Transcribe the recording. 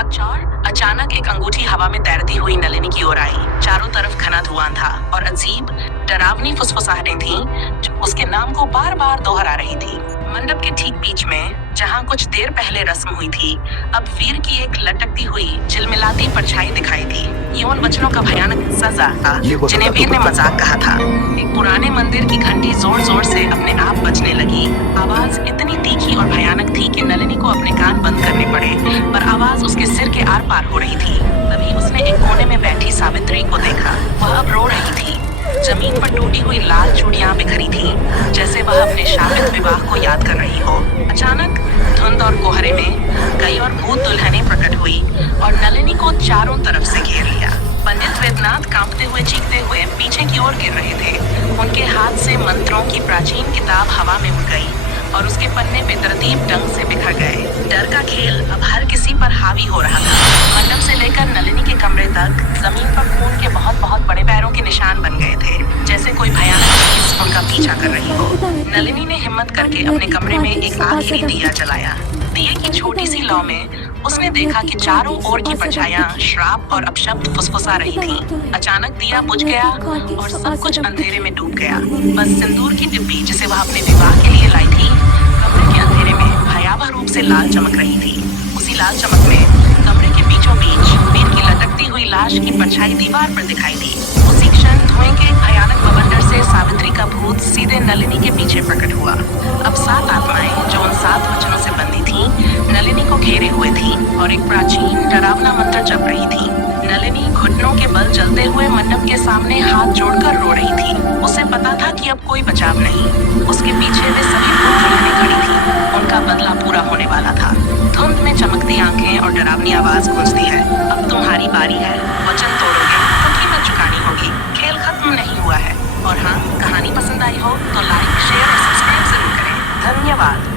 भागचौर अचानक एक अंगूठी हवा में तैरती हुई नलिनी की ओर आई। चारों तरफ घना धुआं था और अजीब डरावनी फुसफुसाहटें थीं जो उसके नाम को बार बार दोहरा रही थी। मंडप के ठीक बीच में, जहां कुछ देर पहले रस्म हुई थी, अब वीर की एक लटकती हुई झिलमिलाती परछाई दिखाई दी। ये उन वचनों का भयानक सजा था जिन्हें वीर ने मजाक कहा था। एक पुराने मंदिर की घंटी जोर जोर से अपने आप बजने लगी। आवाज इतनी तीखी और भयानक थी कि नलिनी को अपने कान बंद करने पड़े, पर आवाज उसके सिर के आर पार हो रही थी। तभी उसने एक कोने में बैठी सावित्री को देखा। वह अब रो रही थी। जमीन पर टूटी हुई लाल चूड़ियां बिखरी थीं, जैसे वह अपने शापित विवाह को याद कर रही हो। अचानक धुंध और कोहरे में कई और भूत दुल्हनें प्रकट हुई और नलिनी को चारों तरफ से घेर लिया। पंडित वेदनाथ कांपते हुए चीखते हुए पीछे की ओर गिर रहे थे। उनके हाथ से मंत्रों की प्राचीन किताब हवा में उड़ गई और उसके पन्ने बेतरतीब ढंग से बिखर गए। डर का खेल अब हर किसी पर हावी हो रहा था। मंडप से लेकर नलिनी के कमरे तक जमीन पर खून के बहुत बहुत बड़े पैरों के निशान बन गए थे, जैसे कोई भयानक चीज उनका पीछा कर रही हो। नलिनी ने हिम्मत करके अपने कमरे में एक आखिरी दिया जलाया। दिए की छोटी सी लौ में उसने देखा कि चारों ओर की परछाइयां श्राप और अपशब्द फुसफुसा रही थीं। अचानक दिया बुझ गया और सब कुछ अंधेरे में डूब गया। बस सिंदूर की डिब्बी, जिसे वह अपने विवाह के लिए लाई थी, कमरे के अंधेरे में भयावह रूप से लाल चमक रही थी। उसी लाल चमक में कमरे के बीचों बीच वीर की लटकती हुई लाश की परछाई दीवार पर दिखाई दी। उसी क्षण धुएं के एक भयानक बवंडर से सावित्री का भूत सीधे नलिनी के पीछे प्रकट हुआ। अब 7 आत्माएं जो उन 7 वचनों से बंधी थीं, नलिनी को घेरे हुए थीं और एक प्राचीन डरावना मंत्र जप रही थी। नलिनी घुटनों के बल जलते हुए मंडप के सामने हाथ जोड़कर रो रही थी। उसे पता था कि अब कोई बचाव नहीं। उसके पीछे वे सभी भूत दुल्हनें खड़ी थीं। उनका बदला पूरा होने वाला था। धुंध में चमकती आंखें और डरावनी आवाज गूंजती है, अब तुम्हारी बारी है। वचन तोड़ोगे तो कीमत चुकानी होगी। खेल खत्म नहीं हुआ है। और हाँ, कहानी पसंद आई हो तो लाइक, शेयर और सब्सक्राइब जरूर करें। धन्यवाद।